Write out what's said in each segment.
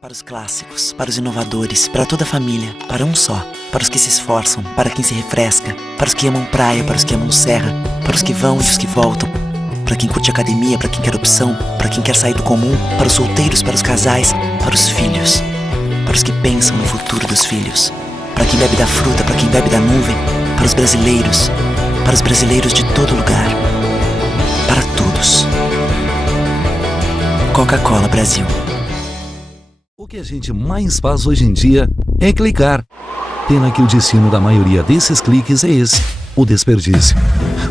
Para os clássicos, para os inovadores, para toda a família, para um só. Para os que se esforçam, para quem se refresca, para os que amam praia, para os que amam serra, para os que vão e os que voltam, para quem curte academia, para quem quer opção, para quem quer sair do comum, para os solteiros, para os casais, para os filhos, para os que pensam no futuro dos filhos, para quem bebe da fruta, para quem bebe da nuvem, para os brasileiros de todo lugar, para todos. Coca-Cola Brasil. O que a gente mais faz hoje em dia é clicar. Pena que o destino da maioria desses cliques é esse, o desperdício.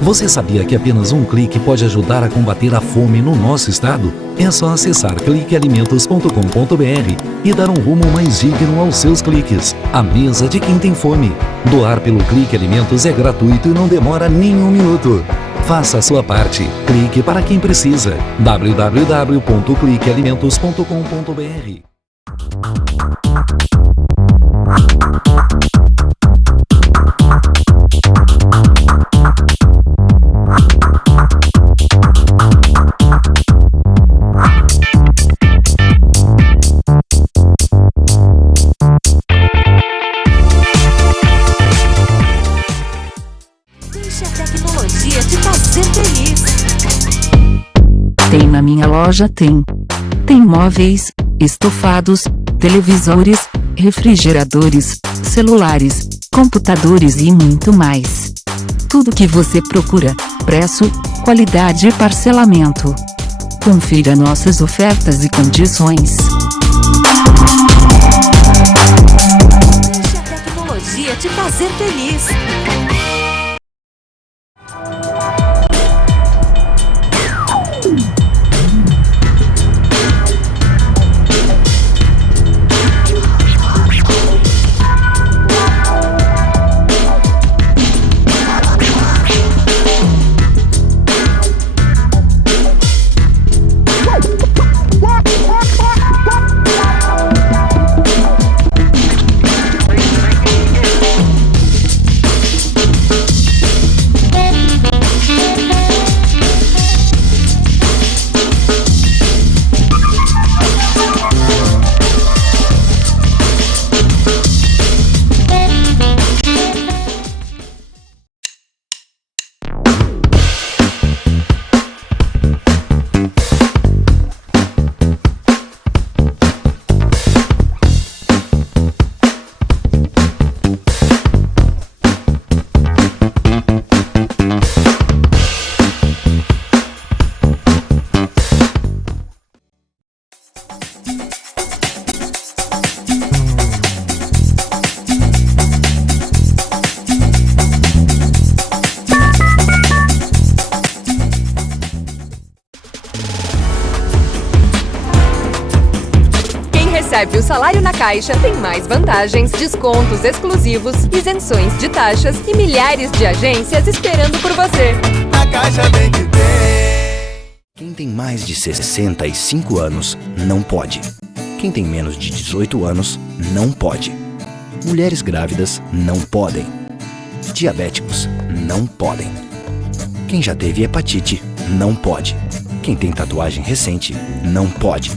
Você sabia que apenas um clique pode ajudar a combater a fome no nosso estado? É só acessar cliquealimentos.com.br e dar um rumo mais digno aos seus cliques. A mesa de quem tem fome. Doar pelo Clique Alimentos é gratuito e não demora nem um minuto. Faça a sua parte. Clique para quem precisa. www.cliquealimentos.com.br. Deixe a tecnologia te fazer feliz. Tem na minha loja, tem móveis, estofados, televisores, refrigeradores, celulares, computadores e muito mais. Tudo que você procura, preço, qualidade e parcelamento. Confira nossas ofertas e condições. Deixe a tecnologia te fazer feliz. Recebe o salário na Caixa, tem mais vantagens, descontos exclusivos, isenções de taxas e milhares de agências esperando por você. A Caixa vem que tem. Quem tem mais de 65 anos não pode. Quem tem menos de 18 anos não pode. Mulheres grávidas não podem. Diabéticos não podem. Quem já teve hepatite não pode. Quem tem tatuagem recente não pode.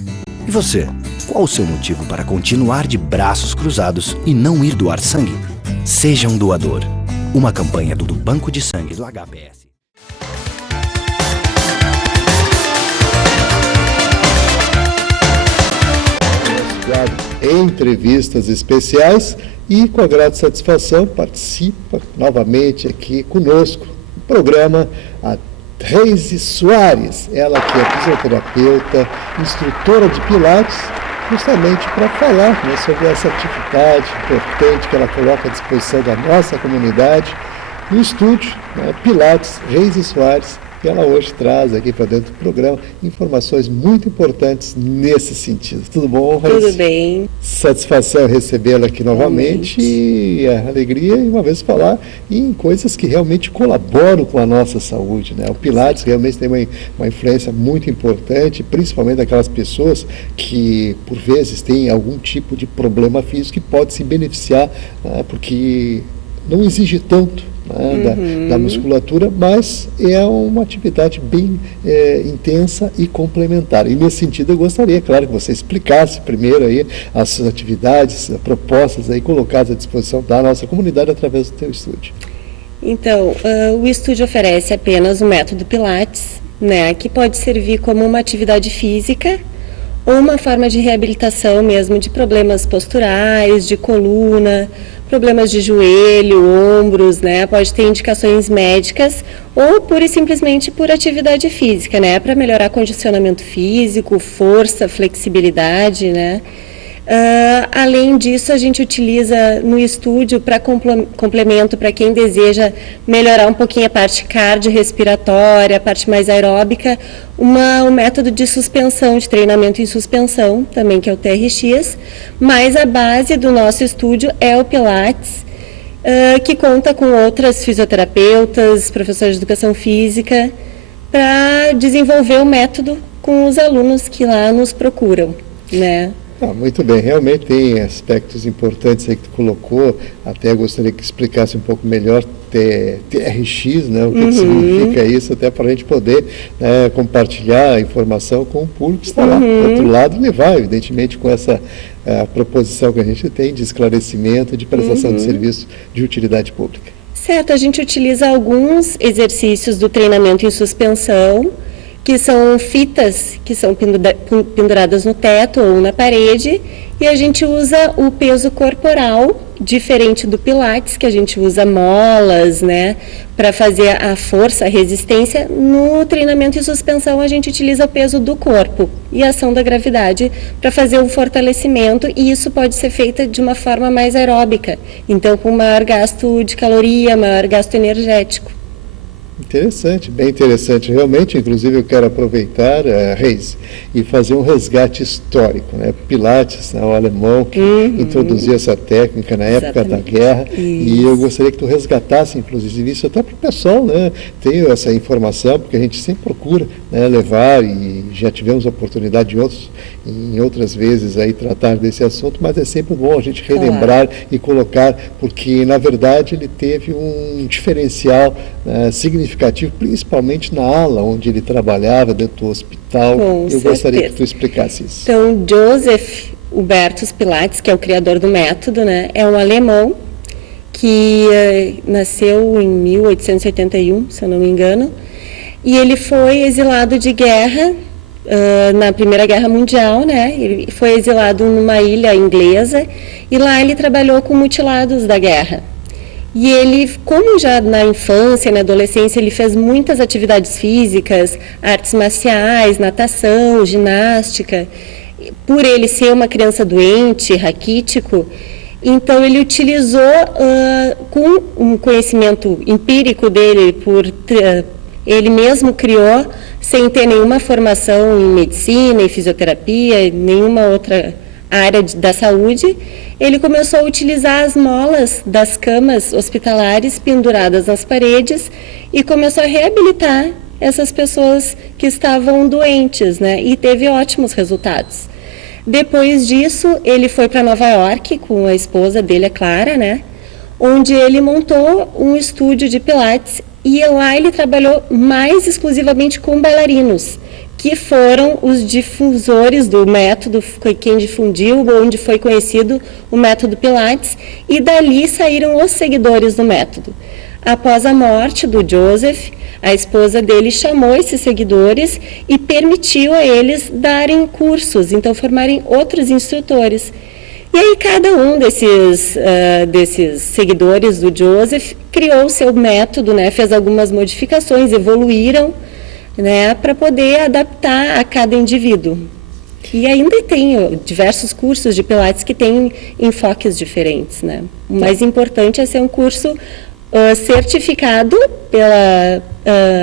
E você? Qual o seu motivo para continuar de braços cruzados e não ir doar sangue? Seja um doador. Uma campanha do Banco de Sangue do HPS. Entrevistas especiais e com a grande satisfação participa novamente aqui conosco no programa a Reise Soares, ela que é fisioterapeuta, instrutora de Pilates, justamente para falar, né, sobre essa atividade importante que ela coloca à disposição da nossa comunidade no estúdio, né, Pilates Reise Soares. e ela hoje traz aqui para dentro do programa informações muito importantes nesse sentido. Tudo bom, Raíssa? Tudo bem. Satisfação recebê-la aqui novamente e a alegria, uma vez, falar em coisas que realmente colaboram com a nossa saúde, né? O Pilates realmente tem uma influência muito importante, principalmente aquelas pessoas que, por vezes, têm algum tipo de problema físico que pode se beneficiar, né? Porque não exige tanto, né, da musculatura, mas é uma atividade bem intensa e complementar. E nesse sentido eu gostaria, claro, que você explicasse primeiro aí as suas atividades, propostas aí colocadas à disposição da nossa comunidade através do teu estúdio. Então, o estúdio oferece apenas o método Pilates, né, que pode servir como uma atividade física ou uma forma de reabilitação mesmo de problemas posturais, de coluna, problemas de joelho, ombros, né? Pode ter indicações médicas ou pura e simplesmente por atividade física, né? Para melhorar condicionamento físico, força, flexibilidade, né? Além disso, a gente utiliza no estúdio para complemento para quem deseja melhorar um pouquinho a parte cardiorrespiratória, a parte mais aeróbica, um método de suspensão, de treinamento em suspensão, também que é o TRX, mas a base do nosso estúdio é o Pilates, que conta com outras fisioterapeutas, professores de educação física, para desenvolver o método com os alunos que lá nos procuram, né? Muito bem, realmente tem aspectos importantes aí que tu colocou, até gostaria que explicasse um pouco melhor TRX, né, o que significa isso, até para a gente poder compartilhar a informação com o público que está lá do outro lado e levar, evidentemente, com essa proposição que a gente tem de esclarecimento, de prestação de serviço de utilidade pública. Certo, a gente utiliza alguns exercícios do treinamento em suspensão, que são fitas que são penduradas no teto ou na parede, e a gente usa o peso corporal, diferente do Pilates, que a gente usa molas, né, para fazer a força, a resistência. No treinamento em suspensão, a gente utiliza o peso do corpo e a ação da gravidade para fazer um fortalecimento, e isso pode ser feito de uma forma mais aeróbica, então com maior gasto de caloria, maior gasto energético. Interessante, bem interessante. Realmente, inclusive, eu quero aproveitar, Reis, e fazer um resgate histórico, né? Pilates, né, o alemão, que introduziu essa técnica na época da guerra, e eu gostaria que tu resgatasse, inclusive, isso até para o pessoal, né? Tenho essa informação, porque a gente sempre procura, né, levar, e já tivemos a oportunidade em outras vezes aí tratar desse assunto, mas é sempre bom a gente relembrar e colocar, porque, na verdade, ele teve um diferencial significativo, principalmente na ala onde ele trabalhava, dentro do hospital. Eu gostaria que tu explicasse isso. Então, Joseph Hubertus Pilates, que é o criador do método, né, é um alemão que nasceu em 1881, se eu não me engano, e ele foi exilado de guerra na Primeira Guerra Mundial, né? Ele foi exilado numa ilha inglesa e lá ele trabalhou com mutilados da guerra. E ele, como já na infância, na adolescência, ele fez muitas atividades físicas, artes marciais, natação, ginástica. Por ele ser uma criança doente, raquítico, então ele utilizou, com um conhecimento empírico dele, ele mesmo criou, sem ter nenhuma formação em medicina, em fisioterapia, nenhuma outra área da saúde, ele começou a utilizar as molas das camas hospitalares penduradas nas paredes e começou a reabilitar essas pessoas que estavam doentes, né? E teve ótimos resultados. Depois disso, ele foi para Nova York com a esposa dele, a Clara, né? Onde ele montou um estúdio de Pilates e lá ele trabalhou mais exclusivamente com bailarinos, que foram os difusores do método, foi quem difundiu, onde foi conhecido o método Pilates, e dali saíram os seguidores do método. Após a morte do Joseph, a esposa dele chamou esses seguidores e permitiu a eles darem cursos, então formarem outros instrutores. E aí cada um desses seguidores do Joseph criou o seu método, né, fez algumas modificações, evoluíram, né, para poder adaptar a cada indivíduo. E ainda tem diversos cursos de Pilates que têm enfoques diferentes, né? O mais importante é ser um curso certificado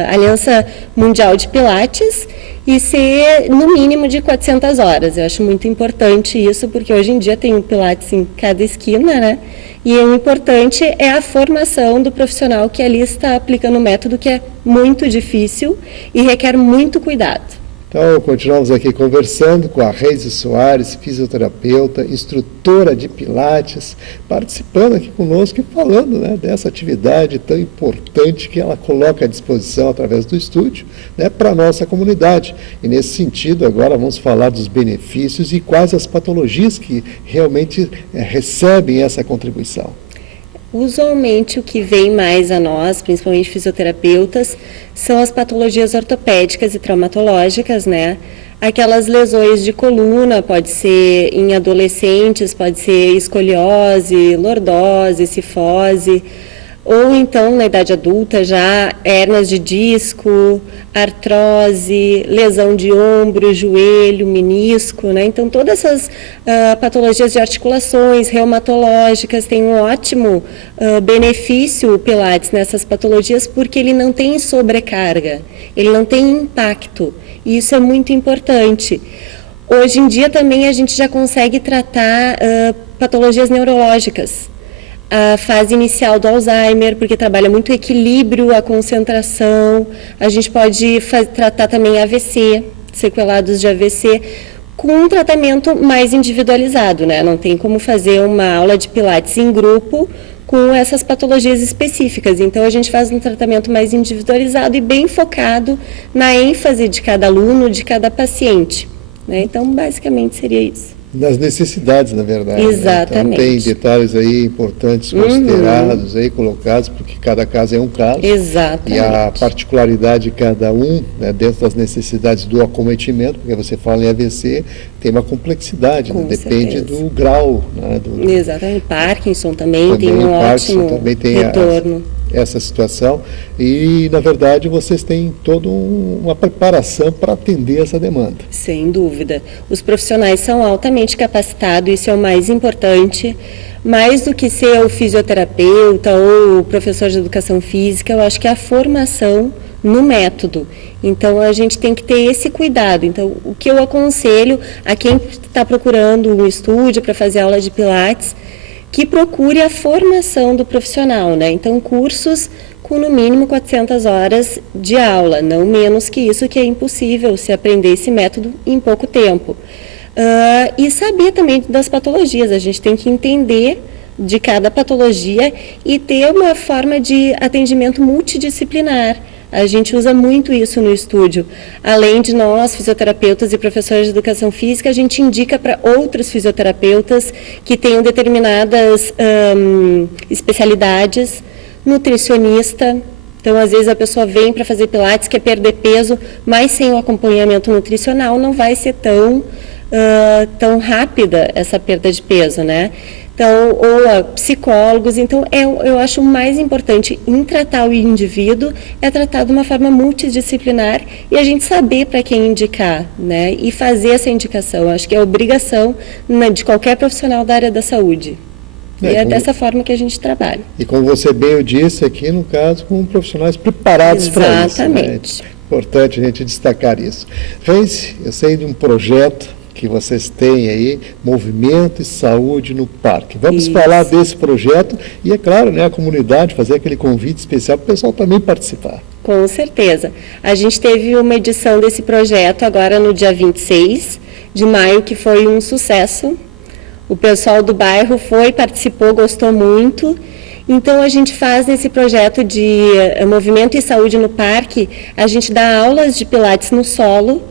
Aliança Mundial de Pilates, e ser no mínimo de 400 horas. Eu acho muito importante isso, porque hoje em dia tem um Pilates em cada esquina, né? E o importante é a formação do profissional que ali está aplicando um método que é muito difícil e requer muito cuidado. Então, continuamos aqui conversando com a Reise Soares, fisioterapeuta, instrutora de Pilates, participando aqui conosco e falando, né, dessa atividade tão importante que ela coloca à disposição através do estúdio, né, para a nossa comunidade. E nesse sentido, agora vamos falar dos benefícios e quais as patologias que realmente recebem essa contribuição. Usualmente o que vem mais a nós, principalmente fisioterapeutas, são as patologias ortopédicas e traumatológicas, né? Aquelas lesões de coluna, pode ser em adolescentes, pode ser escoliose, lordose, cifose, ou então na idade adulta já hérnias de disco, artrose, lesão de ombro, joelho, menisco, né? Então todas essas patologias de articulações reumatológicas têm um ótimo benefício o Pilates nessas patologias, porque ele não tem sobrecarga, ele não tem impacto, e isso é muito importante. Hoje em dia também a gente já consegue tratar patologias neurológicas. A fase inicial do Alzheimer, porque trabalha muito o equilíbrio, a concentração. A gente pode tratar também AVC, sequelados de AVC, com um tratamento mais individualizado, né? Não tem como fazer uma aula de Pilates em grupo com essas patologias específicas. Então, a gente faz um tratamento mais individualizado e bem focado na ênfase de cada aluno, de cada paciente, né? Então, basicamente, seria isso. Das necessidades, na verdade. Exatamente. Né? Então, tem detalhes aí importantes considerados, aí colocados, porque cada caso é um caso. Exatamente. E a particularidade de cada um, né, dentro das necessidades do acometimento, porque você fala em AVC, tem uma complexidade, né? Depende do grau. Né, Exatamente. Parkinson também tem um ótimo também tem retorno. Essa situação, e na verdade vocês têm toda uma preparação para atender essa demanda. Sem dúvida. Os profissionais são altamente capacitados, isso é o mais importante. Mais do que ser o fisioterapeuta ou o professor de educação física, eu acho que é a formação no método. Então, a gente tem que ter esse cuidado. Então, o que eu aconselho a quem está procurando um estúdio para fazer aula de Pilates, que procure a formação do profissional, né? Então, cursos com no mínimo 400 horas de aula, não menos que isso, que é impossível se aprender esse método em pouco tempo. E saber também das patologias, a gente tem que entender de cada patologia e ter uma forma de atendimento multidisciplinar. A gente usa muito isso no estúdio. Além de nós, fisioterapeutas e professores de educação física, a gente indica para outros fisioterapeutas que tenham determinadas especialidades, nutricionista. Então, às vezes a pessoa vem para fazer Pilates, quer perder peso, mas sem o acompanhamento nutricional não vai ser tão rápida essa perda de peso, né? Então, ou psicólogos. Então, eu acho o mais importante em tratar o indivíduo é tratar de uma forma multidisciplinar e a gente saber para quem indicar, né? E fazer essa indicação. Eu acho que é obrigação de qualquer profissional da área da saúde. E é dessa forma que a gente trabalha. E como você bem disse aqui, no caso, com profissionais preparados para isso. Exatamente. Né? É importante a gente destacar isso. Reise, eu sei de um projeto que vocês têm aí, Movimento e Saúde no Parque. Vamos falar desse projeto e, é claro, né, a comunidade fazer aquele convite especial para o pessoal também participar. Com certeza. A gente teve uma edição desse projeto agora no dia 26 de maio, que foi um sucesso. O pessoal do bairro participou, gostou muito. Então, a gente faz nesse projeto de Movimento e Saúde no Parque, a gente dá aulas de Pilates no solo.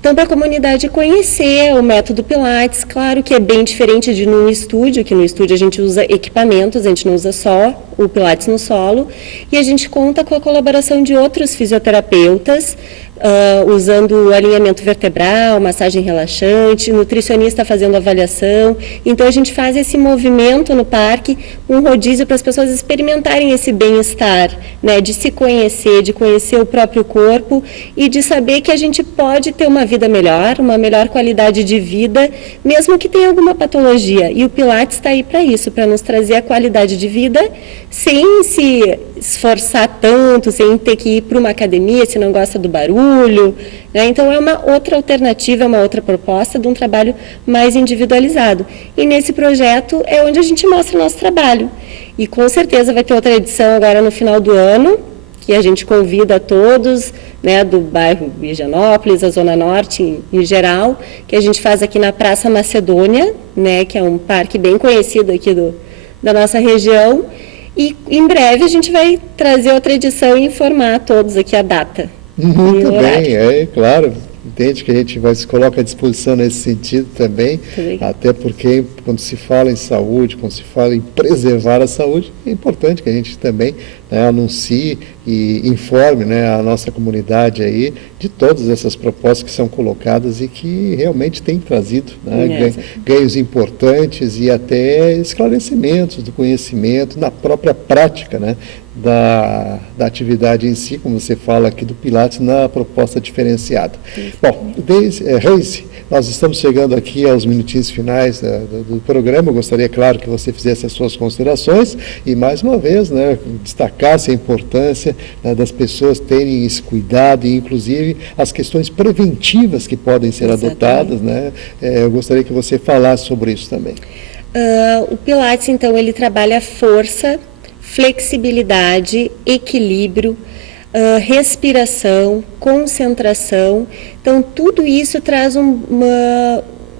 Então, para a comunidade conhecer o método Pilates, claro que é bem diferente de num estúdio, que no estúdio a gente usa equipamentos, a gente não usa só o Pilates no solo, e a gente conta com a colaboração de outros fisioterapeutas, usando alinhamento vertebral, massagem relaxante, nutricionista fazendo avaliação. Então a gente faz esse movimento no parque, um rodízio para as pessoas experimentarem esse bem-estar, né, de se conhecer, de conhecer o próprio corpo e de saber que a gente pode ter uma vida melhor, uma melhor qualidade de vida, mesmo que tenha alguma patologia. E o Pilates está aí para isso, para nos trazer a qualidade de vida sem se esforçar tanto, sem ter que ir para uma academia se não gosta do barulho, né? Então é uma outra alternativa, uma outra proposta de um trabalho mais individualizado. E nesse projeto é onde a gente mostra o nosso trabalho. E com certeza vai ter outra edição agora no final do ano, que a gente convida a todos, né, do bairro Higienópolis, a Zona Norte em geral, que a gente faz aqui na Praça Macedônia, né, que é um parque bem conhecido aqui da nossa região. E em breve a gente vai trazer outra edição e informar a todos aqui a data. Muito bem, claro. Entende que a gente vai se coloca à disposição nesse sentido também, até porque quando se fala em saúde, quando se fala em preservar a saúde, é importante que a gente também, né, anuncie e informe, né, a nossa comunidade aí de todas essas propostas que são colocadas e que realmente têm trazido, né, ganhos importantes e até esclarecimentos do conhecimento na própria prática, né, da atividade em si, como você fala aqui do Pilates, na proposta diferenciada. Bom, Reise, nós estamos chegando aqui aos minutinhos finais do programa. Eu gostaria, claro, que você fizesse as suas considerações e, mais uma vez, né, destacasse a importância, né, das pessoas terem esse cuidado e, inclusive, as questões preventivas que podem ser adotadas, né? Eu gostaria que você falasse sobre isso também. O Pilates, então, ele trabalha força, flexibilidade, equilíbrio, respiração, concentração. Então, tudo isso traz um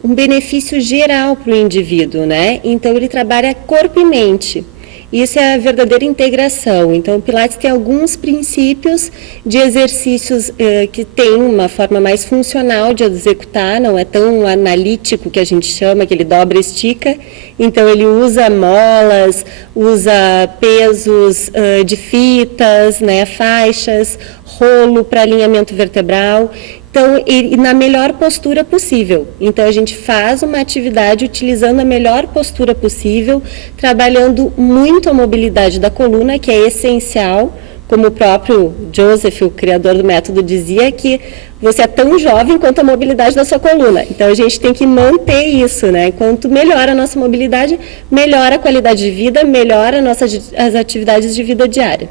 benefício geral para o indivíduo, né? Então, ele trabalha corpo e mente. Isso é a verdadeira integração. Então, o Pilates tem alguns princípios de exercícios que tem uma forma mais funcional de executar, não é tão analítico que a gente chama, que ele dobra e estica. Então, ele usa molas, usa pesos de fitas, né, faixas, rolo para alinhamento vertebral. Então, e na melhor postura possível. Então, a gente faz uma atividade utilizando a melhor postura possível, trabalhando muito a mobilidade da coluna, que é essencial, como o próprio Joseph, o criador do método, dizia, que você é tão jovem quanto a mobilidade da sua coluna. Então, a gente tem que manter isso, né? Quanto melhora a nossa mobilidade, melhora a qualidade de vida, melhora as atividades de vida diária.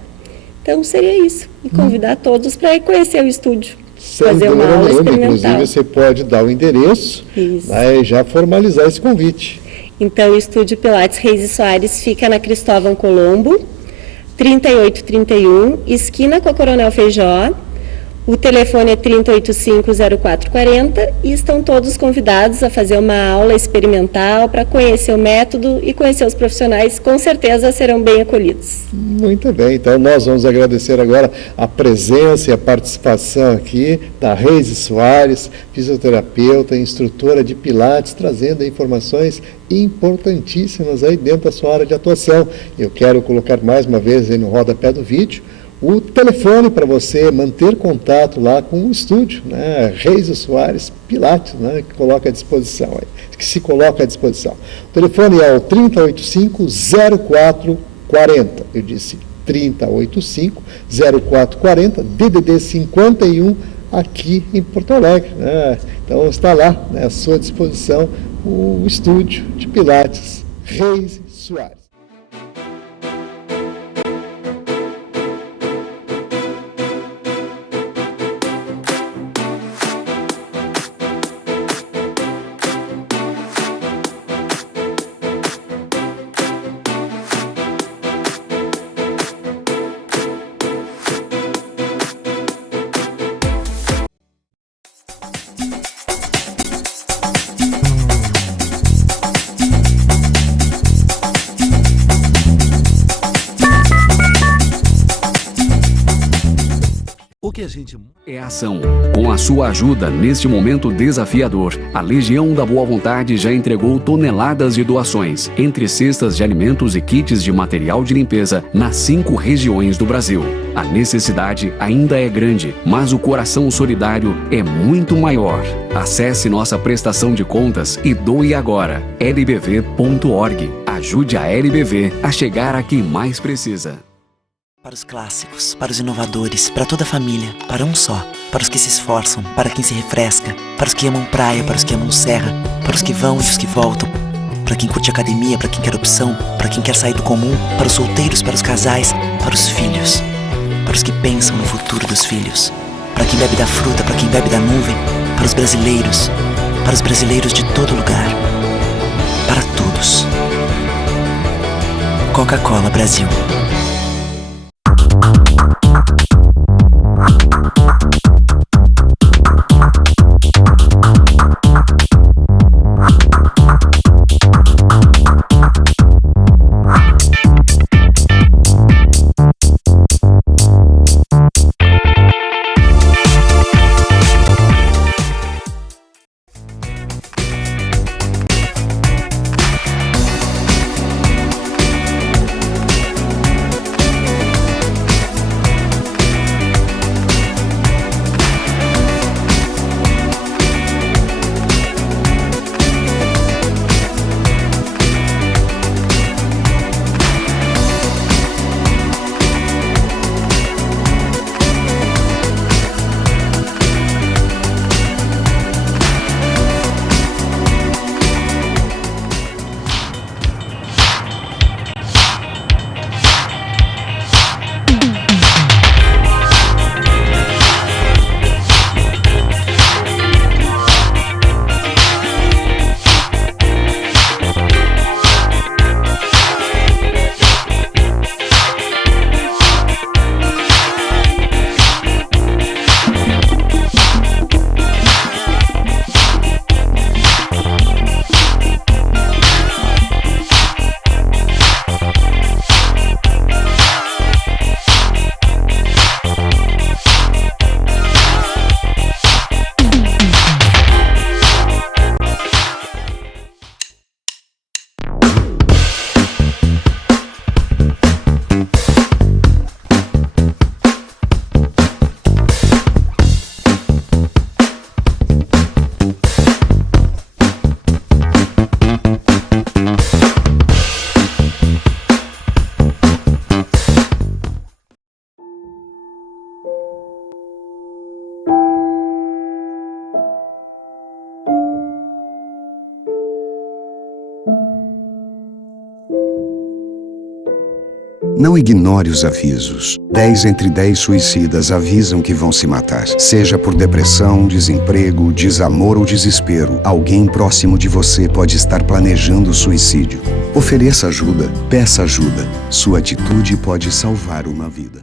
Então, seria isso. E convidar todos para ir conhecer o estúdio. Fazer uma aula experimental. Inclusive, você pode dar o endereço, né, e já formalizar esse convite. Então, o Estúdio Pilates Reise Soares fica na Cristóvão Colombo, 3831, esquina com a Coronel Feijó. O telefone é 3085-0440 e estão todos convidados a fazer uma aula experimental para conhecer o método e conhecer os profissionais. Com certeza serão bem acolhidos. Muito bem, então nós vamos agradecer agora a presença e a participação aqui da Reise Soares, fisioterapeuta e instrutora de Pilates, trazendo informações importantíssimas aí dentro da sua área de atuação. Eu quero colocar mais uma vez aí no rodapé do vídeo o telefone para você manter contato lá com o estúdio, né? Reise Soares Pilates, né? Que se coloca à disposição. O telefone é o 3085-0440. Eu disse 3085-0440, DDD 51, aqui em Porto Alegre, né? Então está lá, né, à sua disposição o estúdio de Pilates Reise Soares. que a gente... É ação. Com a sua ajuda, neste momento desafiador, a Legião da Boa Vontade já entregou toneladas de doações, entre cestas de alimentos e kits de material de limpeza, nas 5 regiões do Brasil. A necessidade ainda é grande, mas o coração solidário é muito maior. Acesse nossa prestação de contas e doe agora. lbv.org. Ajude a LBV a chegar a quem mais precisa. Para os clássicos, para os inovadores, para toda a família, para um só. Para os que se esforçam, para quem se refresca, para os que amam praia, para os que amam serra, para os que vão e os que voltam, para quem curte academia, para quem quer opção, para quem quer sair do comum, para os solteiros, para os casais, para os filhos, para os que pensam no futuro dos filhos, para quem bebe da fruta, para quem bebe da nuvem, para os brasileiros de todo lugar, para todos. Coca-Cola Brasil. Não ignore os avisos. 10 entre 10 suicidas avisam que vão se matar. Seja por depressão, desemprego, desamor ou desespero, alguém próximo de você pode estar planejando suicídio. Ofereça ajuda, peça ajuda. Sua atitude pode salvar uma vida.